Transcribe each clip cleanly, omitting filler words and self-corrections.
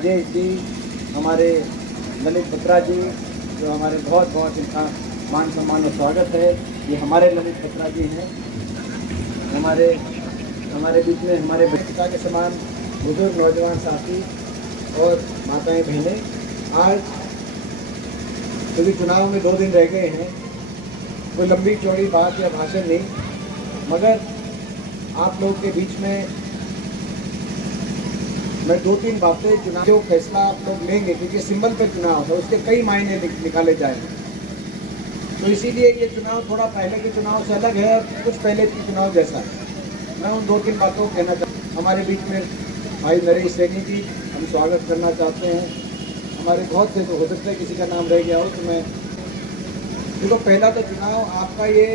राजेश जी, हमारे ललित बत्रा जी, जो हमारे बहुत बहुत इनका मान सम्मान और स्वागत है। ये हमारे ललित बत्रा जी हैं, हमारे बीच में हमारे पिता के समान बुजुर्ग नौजवान साथी और माताएं बहनें। आज क्योंकि चुनाव में 2 दिन रह गए हैं, कोई लंबी चौड़ी बात या भाषण नहीं, मगर आप लोग के बीच में मैं 2-3 बातें चुनाव जो फैसला आप लोग लेंगे, क्योंकि सिंबल पे चुनाव है, उसके कई मायने निकाले जाएंगे। तो इसीलिए ये चुनाव थोड़ा पहले के चुनाव से अलग है और कुछ पहले के चुनाव जैसा है। मैं उन 2-3 बातों को कहना चाहता हूँ। हमारे बीच में भाई नरेश सैनी जी, हम स्वागत करना चाहते हैं। हमारे बहुत से, तो हो सकता है किसी का नाम रह गया हो, तो मैं देखो, पहला तो चुनाव आपका ये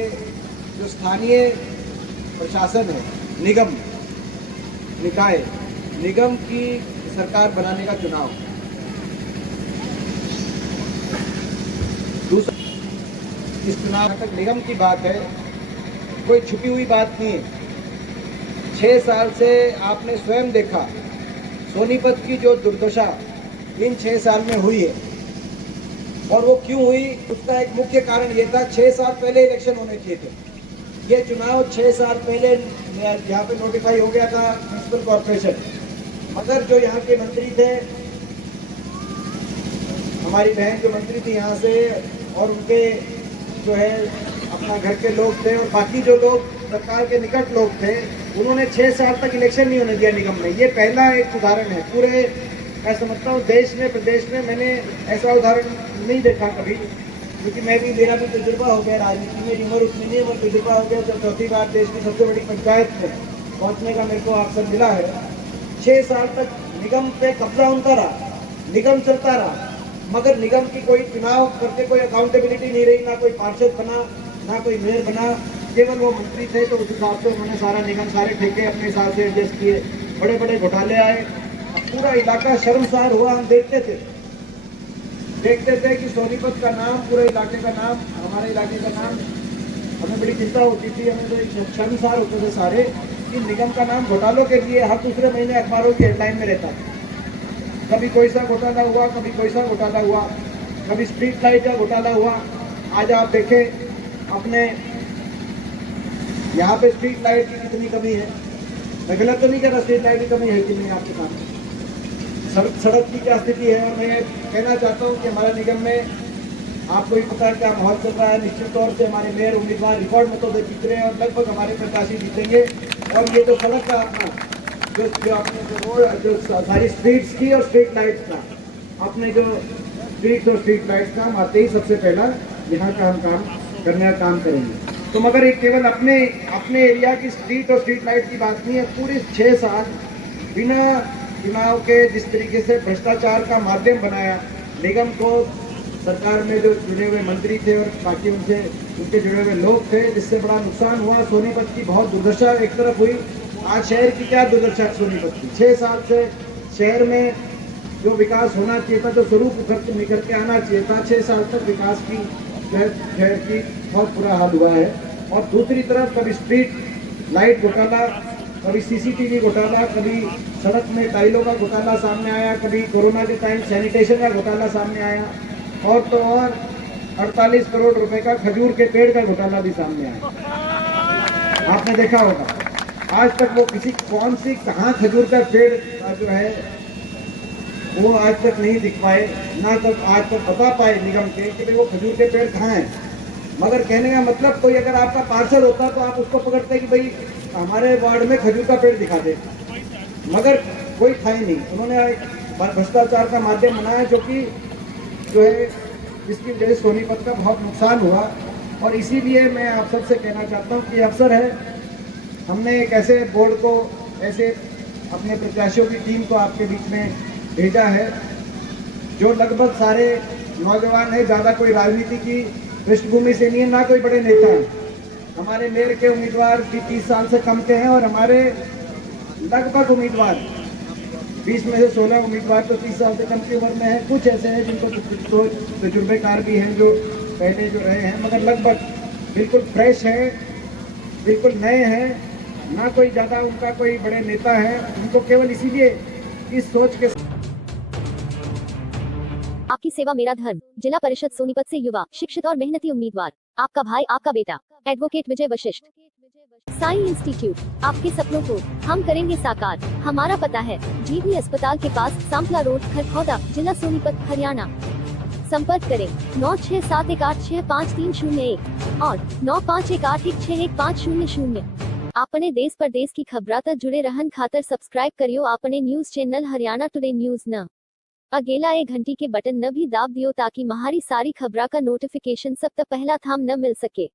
जो स्थानीय प्रशासन है, निगम निकाय निगम की सरकार बनाने का चुनाव। दूसरा, इस चुनाव तक निगम की बात है, कोई छुपी हुई बात नहीं है। 6 साल से आपने स्वयं देखा सोनीपत की जो दुर्दशा इन 6 साल में हुई है, और वो क्यों हुई, उसका एक मुख्य कारण ये था, 6 साल पहले इलेक्शन होने चाहिए थे। ये चुनाव 6 साल पहले यहाँ पे नोटिफाई हो गया था म्यूनिसिपल कॉर्पोरेशन, मगर जो यहाँ के मंत्री थे, हमारी बहन जो मंत्री थी यहाँ से, और उनके जो है अपना घर के लोग थे, और बाकी जो लोग सरकार के निकट लोग थे, उन्होंने 6 साल तक इलेक्शन नहीं होने दिया निगम में। ये पहला एक उदाहरण है पूरे, मैं समझता हूँ देश में, प्रदेश में मैंने ऐसा उदाहरण नहीं देखा कभी, क्योंकि मेरा भी तजुर्बा हो गया राजनीति में। मेरी उम्र उतनी नहीं है, पर तजुर्बा हो गया जब 4थी बार देश की सबसे बड़ी पंचायत में पहुँचने का मेरे को अवसर मिला है। 6 साल तक निगम पे कब्जा उनका रहा, निगम चलता रहा, मगर निगम की कोई चुनाव करके कोई अकाउंटेबिलिटी नहीं रही, ना कोई पार्षद बना, ना कोई मेयर बना, केवल वो मंत्री थे। तो उस हिसाब से उन्होंने सारा निगम, सारे ठेके अपने हिसाब से एडजस्ट किए, बड़े बड़े घोटाले आए, पूरा इलाका शर्मसार हुआ। हम देखते थे कि सोनीपत का नाम, पूरे इलाके का नाम, हमारे इलाके का नाम, हमें बड़ी चिंता होती थी, हमें तो शर्मसार होते थे सारे कि निगम का नाम घोटालों के लिए हर दूसरे महीने अखबारों की हेडलाइन में रहता था। कभी कोई सा घोटाला हुआ, कभी कोई सा घोटाला हुआ, कभी स्ट्रीट लाइट का घोटाला हुआ। आज आप देखें अपने यहाँ पे स्ट्रीट लाइट की कितनी कमी है। मैं गलत तो नहीं कह रहा, स्ट्रीट लाइट की कमी है कि नहीं आपके सामने, सड़क की क्या स्थिति है। और मैं कहना चाहता हूँ कि हमारे निगम में आपको ही पता है क्या माहौल चल रहा है। निश्चित तौर से हमारे मेयर उम्मीदवार रिकॉर्ड में तो जीत रहे हैं, और लगभग हमारे प्रत्याशी जीतेंगे। और ये जो सड़क का अपना जो आपने जो रोड, जो सारी स्ट्रीट्स की और स्ट्रीट लाइट्स का, अपने जो स्ट्रीट्स और स्ट्रीट लाइट्स का हम आते ही सबसे पहला यहाँ का हम काम करने का काम करेंगे। तो मगर एक केवल अपने एरिया की स्ट्रीट और स्ट्रीट लाइट की बात नहीं है। पूरे 6 साल बिना चुनाव के जिस तरीके से भ्रष्टाचार का माध्यम बनाया निगम को, सरकार में जो जुड़े हुए मंत्री थे और बाकी उनके जुड़े हुए लोग थे, जिससे बड़ा नुकसान हुआ। सोनीपत की बहुत दुर्दशा एक तरफ हुई, आज शहर की क्या दुर्दशा सोनीपत की। 6 साल से शहर में जो विकास होना चाहिए था, जो स्वरूप निकल के आना चाहिए था, 6 साल तक विकास की शहर की बहुत बुरा हाल हुआ है। और दूसरी तरफ कभी स्ट्रीट लाइट घोटाला, कभी सीसीटीवी घोटाला, कभी सड़क में टाइलों का घोटाला सामने आया, कभी कोरोना के टाइम सैनिटेशन का घोटाला सामने आया, और तो और 48 करोड़ रुपए का खजूर के पेड़ का घोटाला भी सामने आया। आपने देखा होगा, आज तक वो कौन सी कहाँ खजूर का पेड़ जो है वो आज तक नहीं दिख पाए, ना तक आज तक बता पाए निगम के कि भाई वो खजूर के पेड़ कहाँ हैं। मगर कहने का मतलब, कोई अगर आपका पार्षद होता तो आप उसको पकड़ते कि भाई हमारे वार्ड में खजूर का पेड़ दिखा दे, मगर कोई था ही नहीं। उन्होंने भ्रष्टाचार का माध्यम बनाया, जो है जिसकी वजह से सोनीपत का बहुत नुकसान हुआ। और इसीलिए मैं आप सबसे कहना चाहता हूँ कि अवसर है, हमने एक ऐसे बोर्ड को, ऐसे अपने प्रत्याशियों की टीम को आपके बीच में भेजा है, जो लगभग सारे नौजवान है, ज़्यादा कोई राजनीति की पृष्ठभूमि से नहीं है, ना कोई बड़े नेता हैं। हमारे मेयर के उम्मीदवार भी 30 साल से कम के हैं, और हमारे लगभग उम्मीदवार 20 में से 16 उम्मीदवार तो 30 साल से कम की उम्र में हैं। कुछ ऐसे हैं जिनको तजुर्बेकार भी हैं, जो पहले जो रहे हैं, मगर लगभग बिल्कुल फ्रेश है, बिल्कुल नए हैं, ना कोई ज़्यादा उनका कोई बड़े नेता है। उनको केवल इसीलिए इस सोच के आपकी सेवा मेरा धर्म। जिला परिषद सोनीपत से युवा, शिक्षित और मेहनती उम्मीदवार, आपका भाई, आपका बेटा, एडवोकेट विजय वशिष्ठ। साई इंस्टीट्यूट, आपके सपनों को हम करेंगे साकार। हमारा पता है जीवी अस्पताल के पास, सांपला रोड, खरखौदा, जिला सोनीपत, हरियाणा। संपर्क करें 9518653001 और 9518161500। आपने देश परदेश की खबरां तक जुड़े रहन खातर सब्सक्राइब करियो आपने news channel Haryana today news न। अगेला एक घंटी के बटन न भी दाब दियो ताकि महारी सारी खबरा का नोटिफिकेशन सब तक पहला थाम न मिल सके।